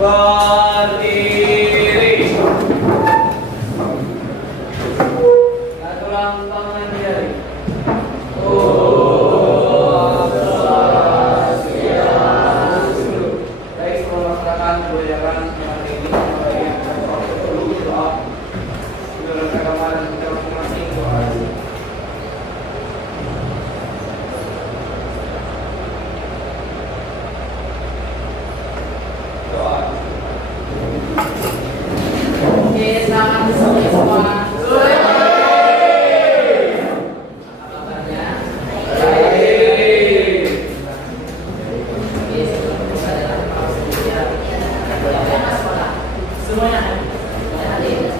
Berdiri. Satu lambang jari. Baik, semua masyarakat belajaran hari ini doa. Dalam agama dan kita masing-masing doa. Oke, selamat sore semua. Apa kabarnya? Baik. Oke, sebelum kita dalam prosesnya, belajar sekolah. Semuanya hadir.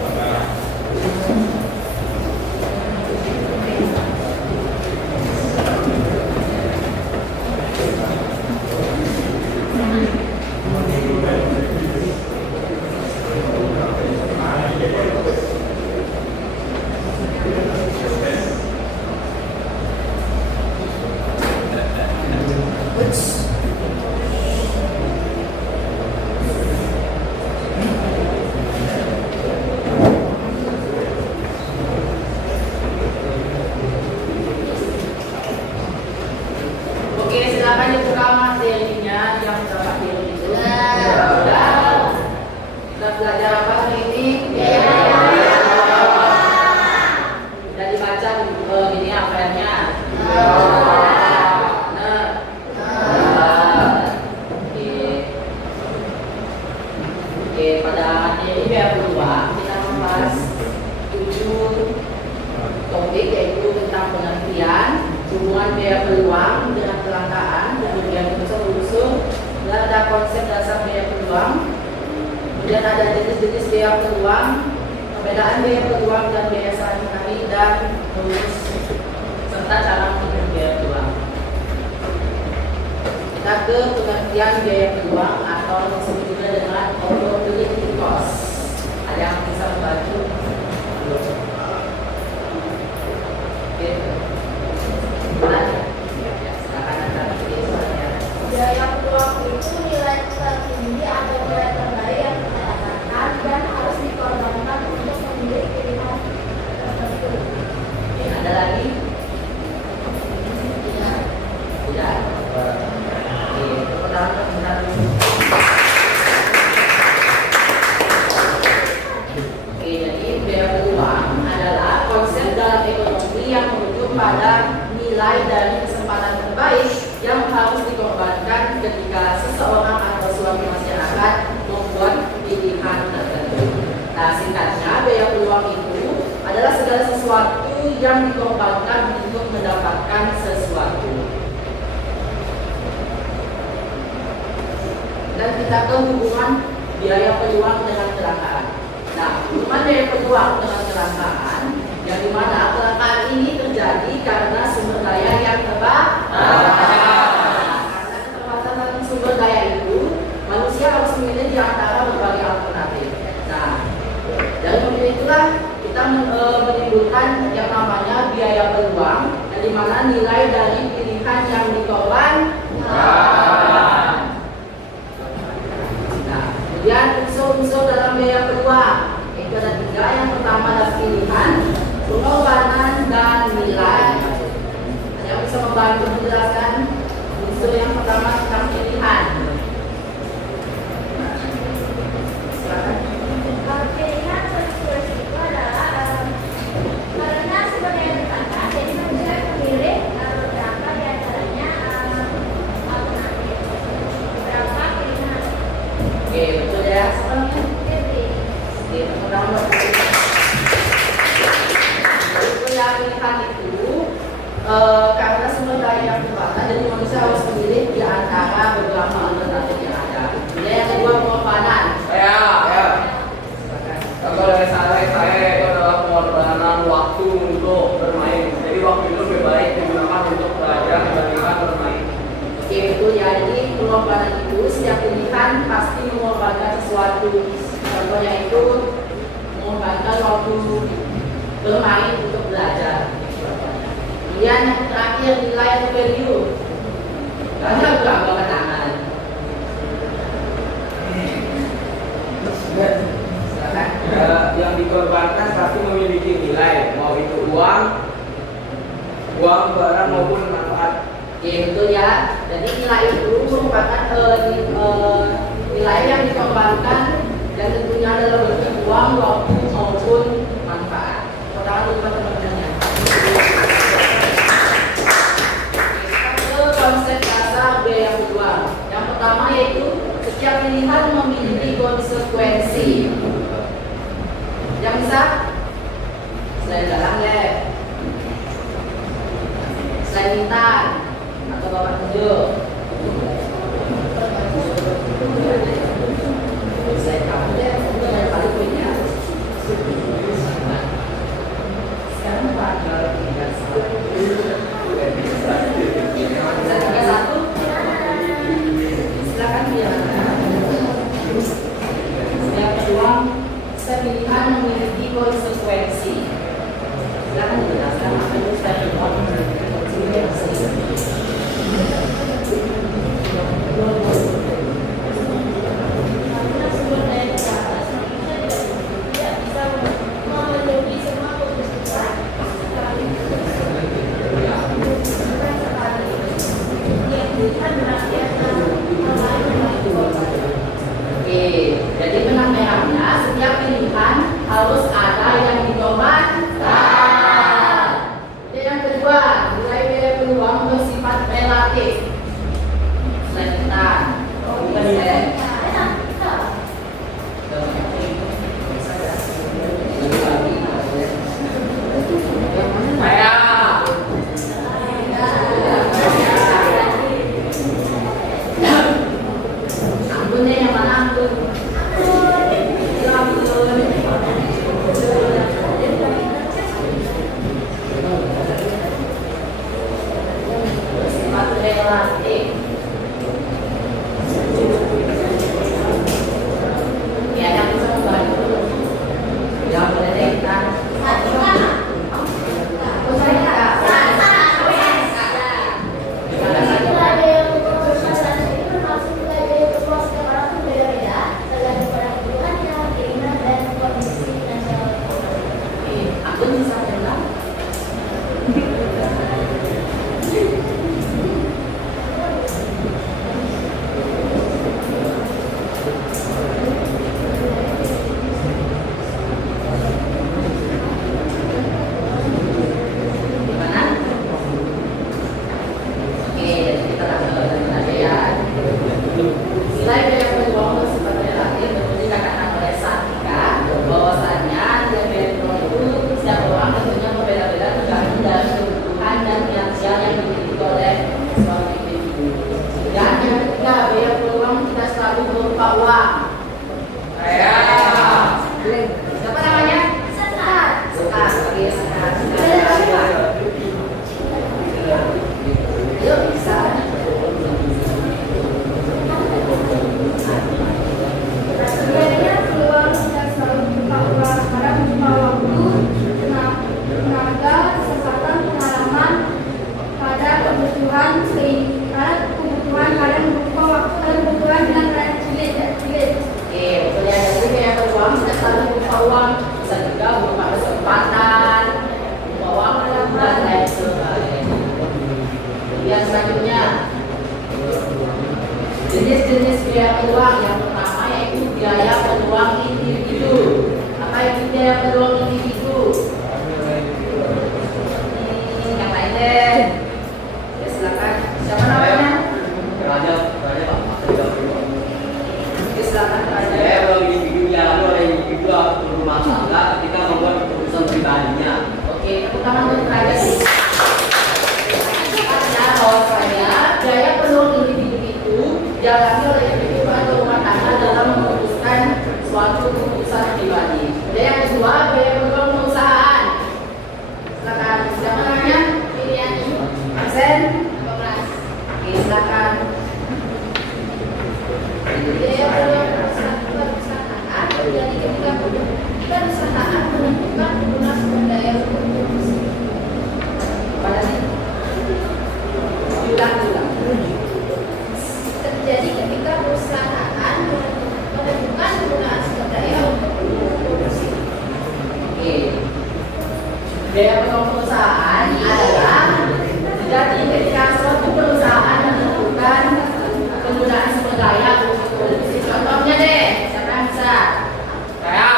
Oke, silakan dibuka materinya yang dapat diri itu. Sudah. Kita belajar apa hari ini? Sudah dibaca ini apelnya. Benar. Oke, pada materi biaya peluang kita membahas 7 topik, yaitu tentang pengertian, hubungan biaya peluang dengan kelangkaan, kemudian unsur-unsur, dan ada konsep dasar biaya peluang, kemudian ada jenis-jenis biaya peluang, perbedaan biaya peluang dan biaya sehari-hari, dan rumus serta cara menghitung biaya peluang. Kita ke pengertian biaya peluang atau disebut juga dengan opportunity cost. Ada yang bisa membantu? Oke. Silakan Anda pilih soalnya. Biaya peluang itu nilai tertinggi atau nilai terbaik yang kita dapatkan dan harus dikorbankan untuk memilih pilihan tertentu. Oke, ada lagi? Tidak. Oke, pertama benar. Oke, jadi biaya peluang adalah konsep dalam ekonomi yang merujuk pada nilai dari kesempatan terbaik yang harus dikorbankan ketika seseorang atau suatu masyarakat membuat pilihan tertentu. Nah, singkatnya, biaya peluang itu adalah segala sesuatu yang dikorbankan untuk mendapatkan sesuatu. Dan kita ke hubungan biaya peluang dengan kelangkaan. Nah, hubungan biaya peluang dengan kelangkaan, yang dimana kelangkaan ini terjadi karena sumber daya yang karena keterbatasan sumber daya itu, manusia harus memilih di antara berbagai alternatif. Nah, dari memilih itulah kita menimbulkan yang namanya biaya peluang, yang dimana nilai dari pilihan yang dikorbankan. Nah, kemudian unsur-unsur dalam biaya peluang itu ada 3. Yang pertama adalah pilihan, pengorbanan, dan nilai. Ada yang bisa membantu menjelaskan unsur yang pertama tentang pilihan? Silakan. Pilihan sesuai itu adalah karena sumber daya terbatas, jadi manusia memilih berapa di antaranya alternatif, berapa pilihan. Oke, betul ya sebenarnya. Oke, mudah-mudahan. Pilihan itu karena sumber daya yang terbatas, jadi manusia harus memilih di antara beberapa alternatif yang ada. Kemudian yang kedua, pengorbanan. Ya. Kalau dari saya itu adalah pengorbanan waktu untuk bermain. Jadi waktu itu lebih baik digunakan untuk belajar dibandingkan bermain. Oke, betul ya. Jadi pengorbanan itu setiap pilihan pasti mengorbankan sesuatu. Contohnya itu mengorbankan waktu bermain untuk belajar. Kemudian yang terakhir, nilai atau value. Karena berapa kenangan. dikorbankan tapi memiliki nilai, mau itu uang, barang maupun manfaat. Oke, betul ya. Jadi nilai itu merupakan nilai yang dikorbankan dan tentunya adalah bentuk uang, waktu maupun manfaat. Pertama dulu teman-temannya. Kita ke konsep dasar biaya peluang. Yang pertama yaitu setiap pilihan memiliki konsekuensi. Yang bisa selain dalam ya, selain lintan atau bapak tunjuk. Saya kamu deh, untuk yang paling punya. Sekarang pada tinggal satu. Silakan bilang. Setiap peluang pilihan memiliki konsekuensi. Silakan dijelaskan apa itu setiap peluang konsekuensi. Karena sumber daya terbatas, manusia tidak bisa memenuhi semua kebutuhan sekali. Yang pilihan berakhir hal lain membantu korban. Oke, jadi benang merahnya setiap pilihan harus ada yang dikorbankan. Dan yang kedua, nilai biaya peluang bersifat relatif. Selanjutnya, Ampun yang mana ampun? Bersifat relatif. Ya, yang bisa membantu. Yang boleh kita. Oh, saya tak. Aku bisa bilang. Gimana? Oke, jadi kita langsung aja ya. Nilai biaya peluang bersifat relatif seperti dikatakan oleh Satika bahwasanya nilai biaya peluang itu setiap orang tentunya berbeda-beda tergantung dari kebutuhan dan finansial yang dimiliki oleh suatu individu. Dan yang ketiga, biaya peluang tidak selalu berupa uang. Siapa namanya? Sekar. Oke, Sekar. Yuk, bisa. Sebenarnya peluang tidak selalu berupa uang, karena berupa waktu, tenaga, kesempatan, pengalaman, pada kebutuhan kadang berupa waktu dan kebutuhan dengan relatif. Oke, betul ya. Jadi biaya peluang tidak selalu berupa uang, bisa juga berupa kesempatan, berupa waktu dan lain sebagainya. Yang selanjutnya, jenis-jenis biaya peluang yang pertama yaitu biaya peluang individu. Apa itu biaya peluang individu? Yang lain deh. Ya, silakan. Siapa namanya? Raja Pak, Ya, silakan Raja. saya kalau individu dialami oleh individu atau rumah tangga ketika membuat keputusan pribadinya. Oke, tepuk tangan untuk Raja. Artinya bahwasanya biaya peluang individu itu dialami oleh individu atau rumah tangga dalam memutuskan suatu keputusan pribadi. Dan yang kedua, biaya peluang perusahaan. Silakan, siapa namanya? Pilihan absen. Oke, silakan. Biaya peluang perusahaan terjadi ketika perusahaan menentukan penggunaan sumber daya untuk produksi. perusahaan adalah jadi ketika suatu perusahaan menentukan penggunaan sumber daya untuk produksi. Contohnya deh, siapa yang bisa? Saya.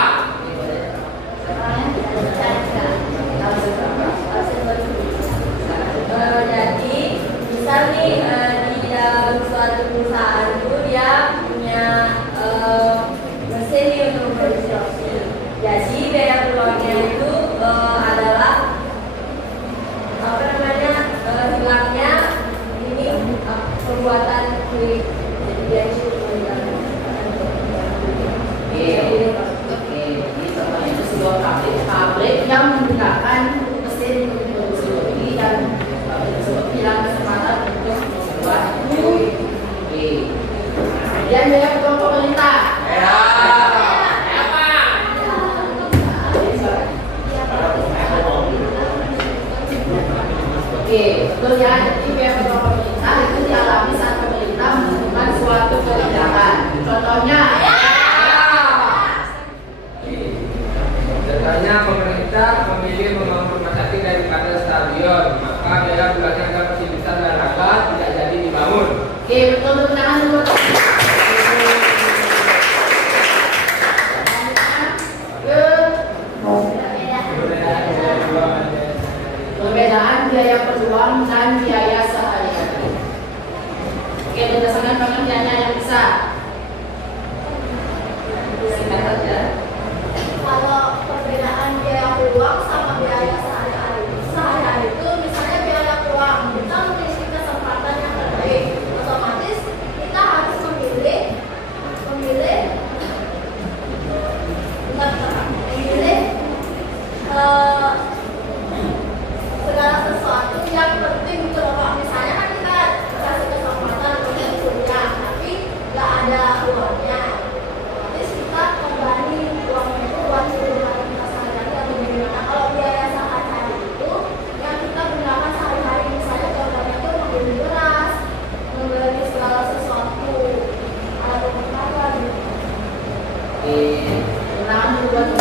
Jadi misal nih di dalam suatu perusahaan itu dia punya mesin nih untuk produksi roti. Jadi biaya keluarnya itu adalah apa namanya hilangnya ini pembuatan kulit. Jadi dia itu Oke, ini contohnya itu sebuah pabrik yang menggunakan mesin untuk produksi roti dan tersebut hilang kesempatan untuk membuat kue. Oke. Kemudian biaya keluar pemerintah. Saya. Oke, betul ya. Jadi biaya keluar pemerintah itu dialami saat pemerintah menentukan suatu kebijakan. Contohnya, Contohnya pemerintah memilih membangun rumah sakit daripada stadion, maka biaya bulannya agar masih bisa olahraga tidak jadi dibangun. oke, betul tangan dulu. Perbedaan biaya peluang dan biaya sehari-hari. Oke, berdasarkan pengertiannya yang bisa. Singkat saja. kalau perbedaan biaya peluang sama biaya sehari-hari itu misalnya biaya peluang kita memiliki kesempatan yang terbaik, otomatis kita harus memilih segala sesuatu yang penting untuk Bapak. Misalnya kan kita kasih kesempatan untuk kuliah tapi nggak ada uangnya, otomatis kita kembali uangnya itu buat kebutuhan kita sehari-hari atau bagaimana. Kalau biaya sehari-hari itu yang kita gunakan sehari-hari, misalnya contohnya itu membeli beras, membeli segala sesuatu atau apa gitu. Oke, tangan dulu.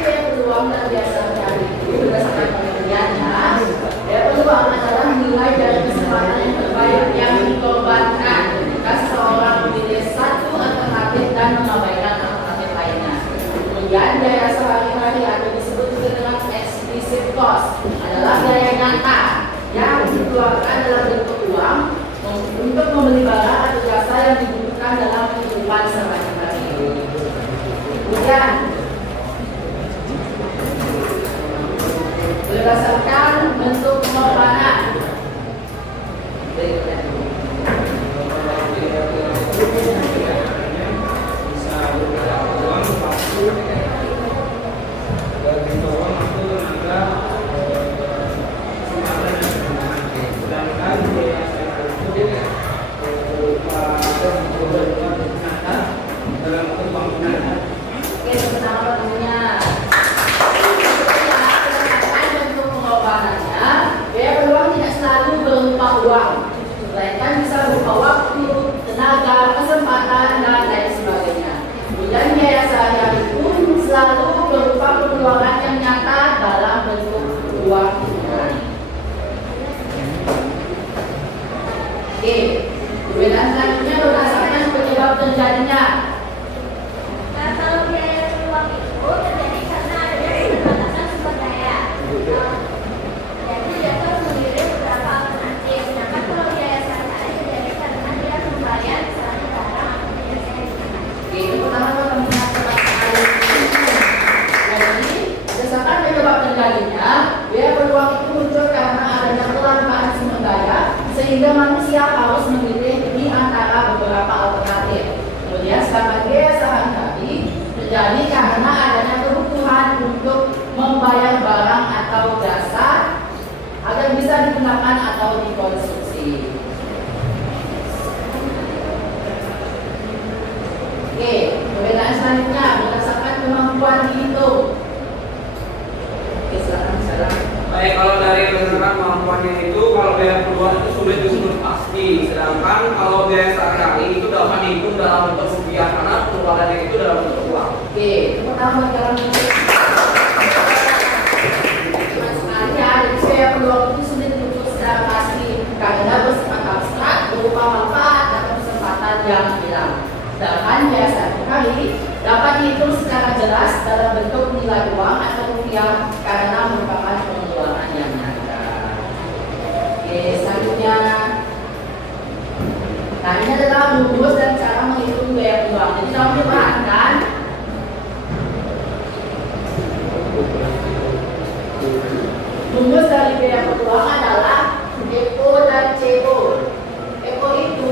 Biaya peluang dan biaya sehari-hari itu berdasarkan pengertiannya. Biaya peluang adalah nilai dari kesempatan yang terbaik yang dikorbankan jika seseorang memilih satu alternatif dan mengabaikan alternatif lainnya. Kemudian biaya sehari-hari atau disebut juga dengan explicit cost adalah biaya nyata yang dikeluarkan dalam bentuk uang untuk membeli barang atau jasa yang dibutuhkan dalam kehidupan sehari-hari. Kemudian berdasarkan bentuk pengorbanan. Oke, pertama tentunya bentuk pengorbanannya, biaya peluang tidak selalu berupa uang, melainkan bisa berupa waktu, tenaga, kesempatan, dan lain sebagainya. Kemudian biaya sehari-hari pun selalu berupa pengeluaran yang nyata dalam bentuk uang tunai. Oke, perbedaan selanjutnya berdasarkan penyebab terjadinya. Nah, kalau biaya peluang itu terjadi karena adanya keterbatasan sumber daya. Jadi dia harus memilih beberapa alternatif. Sedangkan kalau biaya sehari-hari terjadi karena dia membayar misalnya barang atau jasa yang digunakan. Oke, itu pertama kita melihat sekali. Jadi, berdasarkan penyebab terjadinya, biaya peluang itu muncul karena adanya kelangkaan sumber daya, sehingga manusia harus memilih di antara beberapa alternatif. Kemudian, sedangkan biaya sehari-hari terjadi karena adanya kebutuhan untuk membayar barang atau jasa agar bisa digunakan atau dikonsumsi. Oke, perbedaan selanjutnya berdasarkan kemampuan dihitung. Oke, silakan sekarang. Baik, kalau dari berdasarkan kemampuannya itu, kalau biaya peluang itu sulit disebut pasti. Sedangkan kalau biaya sehari-hari itu dapat dihitung dalam bentuk rupiah karena pengeluarannya itu dalam bentuk uang. Oke, itu pertama jalan karena merupakan pengeluaran yang nyata. Oke, selanjutnya, nah ini adalah rumus dan cara menghitung biaya peluang. Jadi kalau diperhatikan, rumus dari biaya peluang adalah EPO dan CO. EPO itu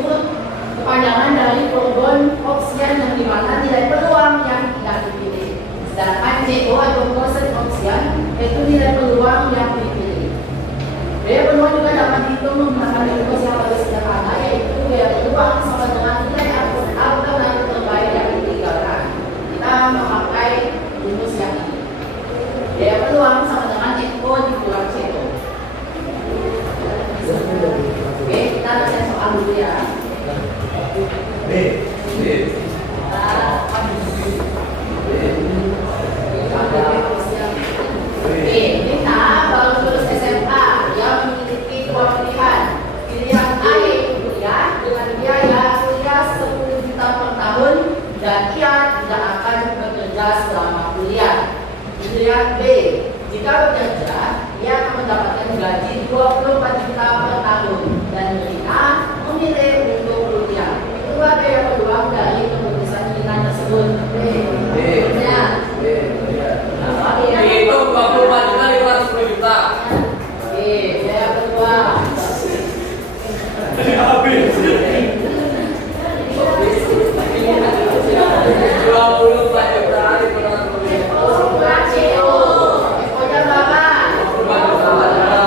kepanjangan dari progon option yang dimana nilai peluang yang tidak dipilih. Sedangkan CO atau percent option itu nilai peluang yang dipilih. Biaya peluang juga dapat dihitung menggunakan rumus yang lebih sederhana, yaitu biaya peluang sama dengan nilai alternatif terbaik yang ditinggalkan. Kita memakai rumus yang ini. Biaya peluang sama dengan EPO dikurang CO. Oke, kita baca soal dulu ya. Kita baru lulus SMA yang memiliki dua pilihan. Pilihan A yaitu kuliah dengan biaya kuliah 10 juta per tahun dan ia tidak akan bekerja selama kuliah. Pilihan B, jika bekerja, ia akan mendapatkan gaji 24 juta per tahun dan mereka memilih untuk kuliah. Itulah biaya peluang dari keputusan pilihan tersebut. Ya. Itu 24 juta dikurangi 10 juta. Oke, biaya peluang. Habis. 24 juta dikurangi 10 juta. Kurang CO. Ekonya berapa? 24 juta.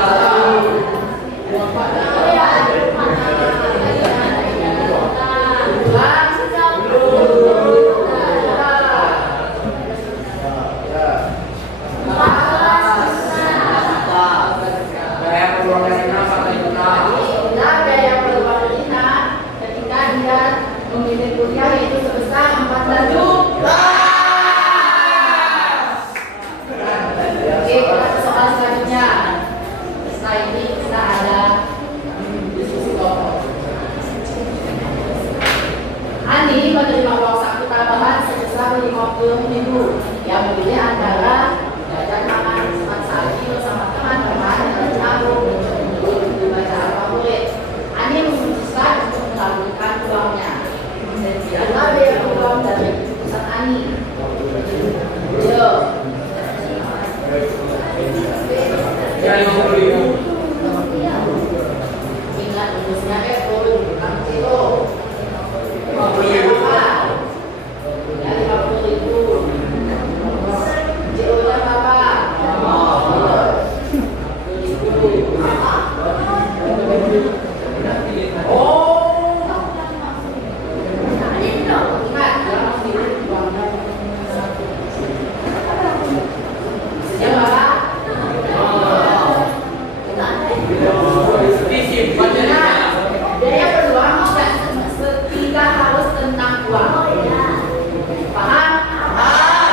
Biaya peluangnya kenapa 4 juta? Nah, biaya peluang Rina ketika dia memilih kuliah yaitu sebesar 14 juta. Oke, kita ke soal selanjutnya. Setelah ini kita ada diskusi kelompok. Ani menerima uang saku tambahan sebesar 50.000 yang memilih antara jajan makan cepat saji bersama teman-teman dan tabung untuk bacaan favorit. Ani memutuskan untuk menggabungkan uangnya. Dan siapa biaya uang dari keputusan Ani? Yo. Ya 50.000. Ingat rumusnya Eko bukan CO. 50.000. Ya 50.000. CO-nya berapa? 50.000. Oh. Ingat jangan pilih uangnya. Sejauh berapa? Disimpan ya. Biaya peluang tidak setika harus tentang uang. Paham? Paham?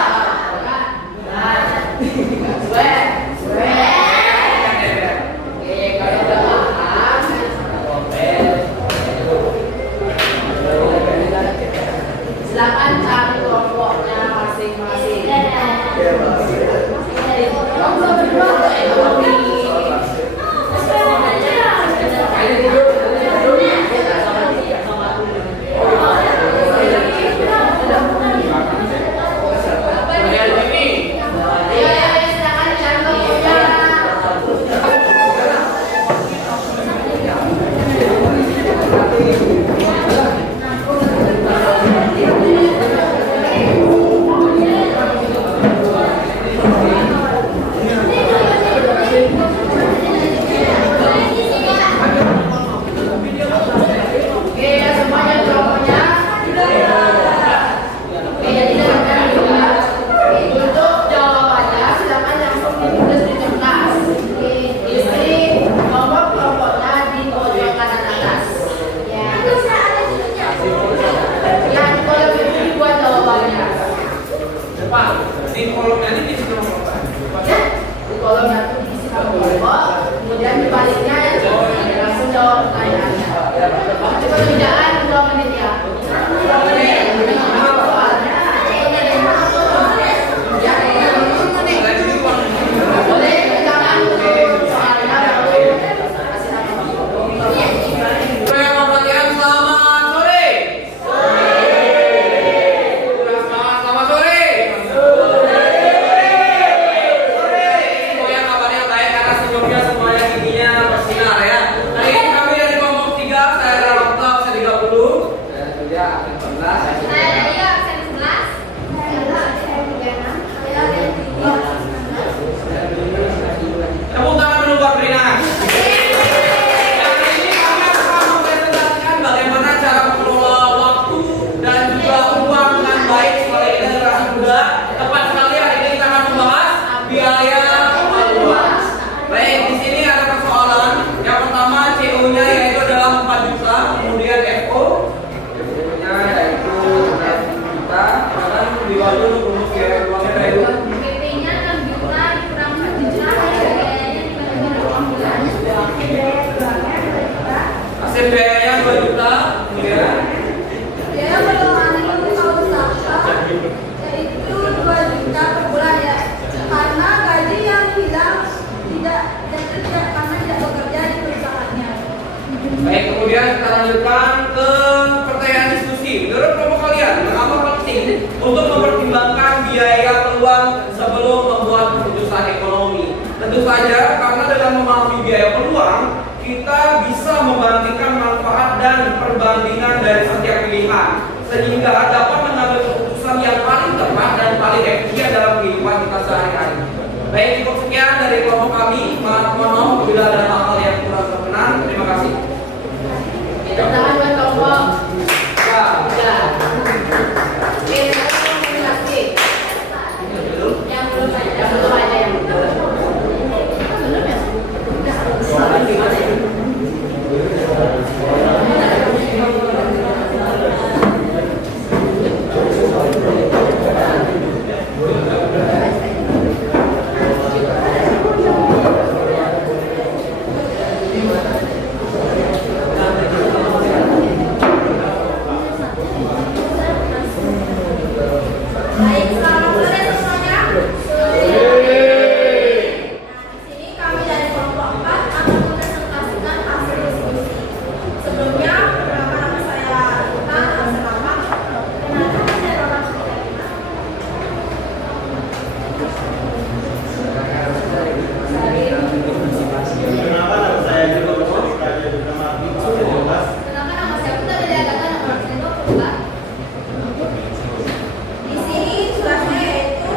Swear. Oke, kalau udah paham, silakan cari kelompoknya masing-masing. Kelompok berdua untuk ekonomi. Di kolomnya ini diisi nomor berapa? Ya, di kolomnya itu diisi nomor kelompok, kemudian di baliknya langsung jawab pertanyaannya. Coba tunjukkan 2 menit ya. 2 menit. Soalnya, Tentu saja karena dengan memahami biaya peluang, kita bisa membandingkan manfaat dan perbandingan dari setiap pilihan, sehingga dapat mengambil keputusan yang paling tepat dan paling efisien dalam kehidupan kita sehari-hari. Baik, cukup sekian dari kelompok kami. Mohon maaf bila ada hal-hal yang kurang berkenan. Terima kasih. Tepuk tangan buat kelompok. Ya. Ya. Oke, terima kasih. Yang belum aja, yang belum aja yang belum. Belum ya? Salah gimana ya? Baik, selamat sore semuanya. Nah, di sini kami dari kelompok 4 akan mempresentasikan hasil diskusi. Sebelumnya, perkenalkan nama saya Rita Selama. Kenalkan saya orang Sudirman. Kenapa nama saya juga Raja Dukamati Mas? Kenalkan nama saya Putra dari Angkatan 1924. Di sini tugasnya yaitu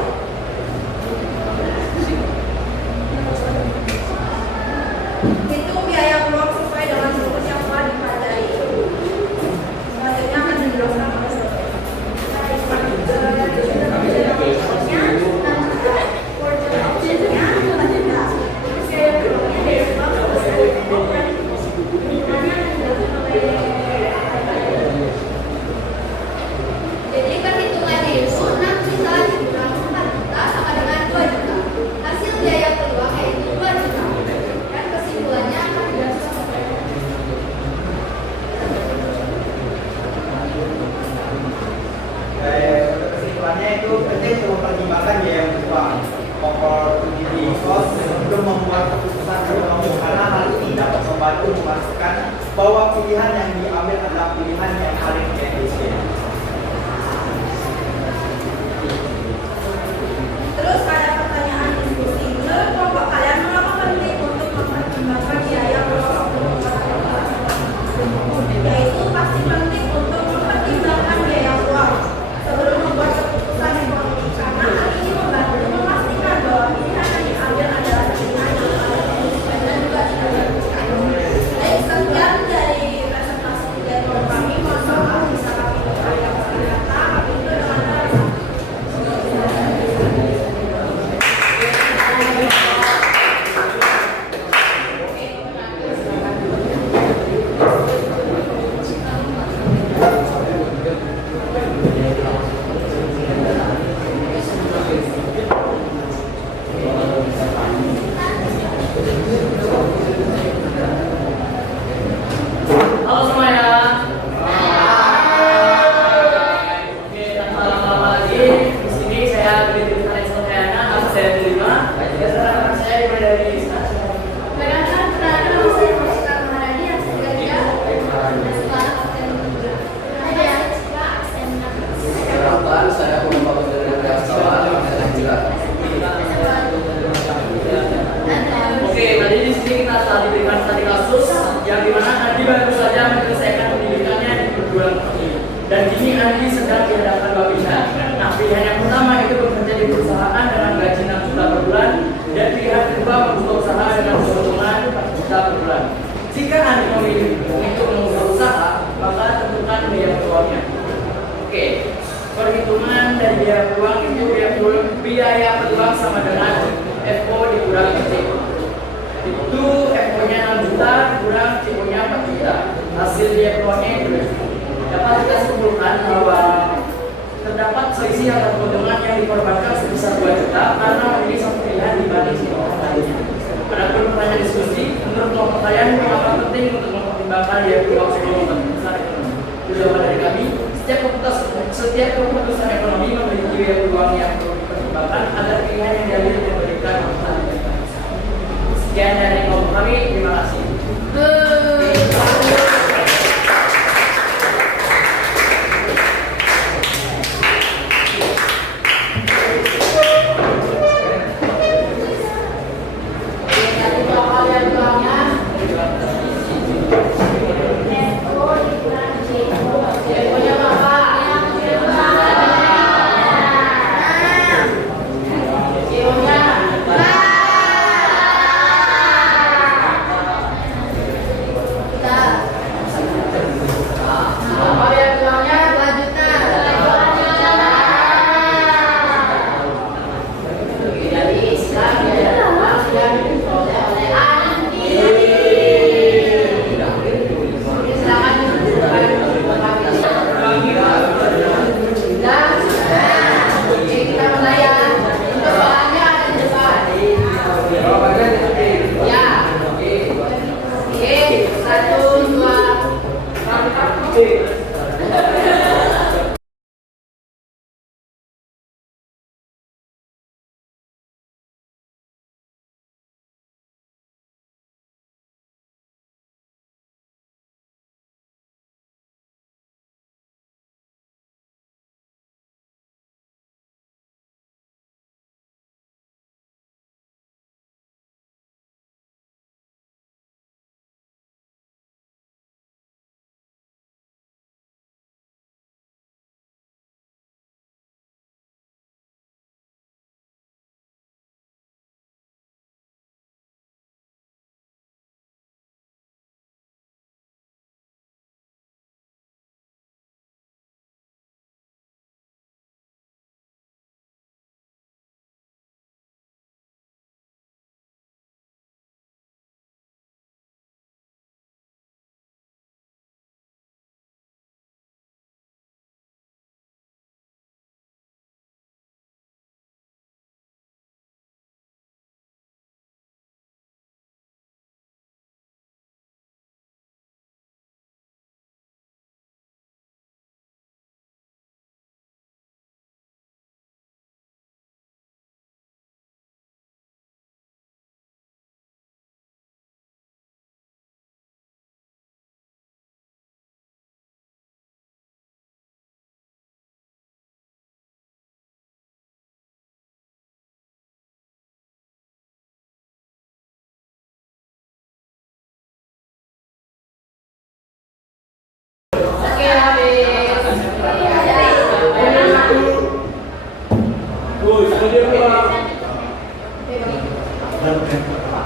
hitung biaya peluang sesuai dengan rumus yang telah dipelajari. Selanjutnya akan dijelaskan oleh saya. Jadi perhitungannya itu 6 juta dikurang 4 juta sama dengan 2 juta. Hasil biaya peluang yaitu 2 juta. Dan kesimpulannya akan dijelaskan oleh Kesimpulannya itu penting untuk mempertimbangkan biaya peluang pokok uji kos sebelum membuat keputusan ekonomi karena hal ini dapat membantu memastikan bahwa pilihan yang diambil adalah pilihan yang paling efisien. Terus ada pertanyaan diskusi. Menurut kelompok kalian mengapa penting untuk mempertimbangkan biaya peluang? Yaitu pasti penting untuk mempertimbangkan biaya peluang sebelum membuat keputusan ekonomi karena hal ini membantu memastikan bahwa pilihan yang diambil adalah pilihan yang paling efisien dan juga tidak merugikan. Baik, sekian dari presentasi dari kelompok kami. Mohon maaf bisa kami tutup yang kata kami itu dengan alasan. Halo semuanya. Oke, tanpa lama-lama lagi, di sini saya beri tuntutan Sofiana, nama saya Delima. Rekan saya dimulai dari Perkenalkan nama saya Mustika Maharani yang sekitarnya dan sekarang absen 2. Saya Citra absen 6. Perkenalkan, saya Muhammad Abdul Rahman. Oke, tadi di sini kita telah diberikan studi kasus yang dimana Andi baru saja menyelesaikan pendidikannya di perguruan tinggi dan kini Andi sedang dihadapkan dua pilihan. Nah, pilihan yang pertama itu bekerja di perusahaan dengan gaji 6 juta per bulan dan pilihan kedua membuka usaha dengan keuntungan 4 juta per bulan. Jika Andi memilih untuk membuka usaha, maka tentukan biaya peluangnya. Oke, perhitungan dari biaya peluang itu biaya peluang sama dengan FO dikurangi PT. Itu FO-nya 6 juta kurang CO-nya 4 juta. Hasil biaya peluangnya itu dapat kita simpulkan bahwa terdapat selisih atau keuntungan yang dikorbankan sebesar 2 juta karena memilih satu pilihan dibanding si orang lainnya. Adapun pertanyaan diskusi, menurut kelompok kalian mengapa penting untuk mempertimbangkan biaya peluang sebelum keputusan ekonomi? Jawaban dari kami, setiap keputusan ekonomi memiliki biaya peluang yang perlu dipertimbangkan agar pilihan yang diambil memberikan manfaat. Sekian dari kelompok kami, terima kasih.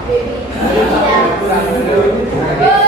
baby dan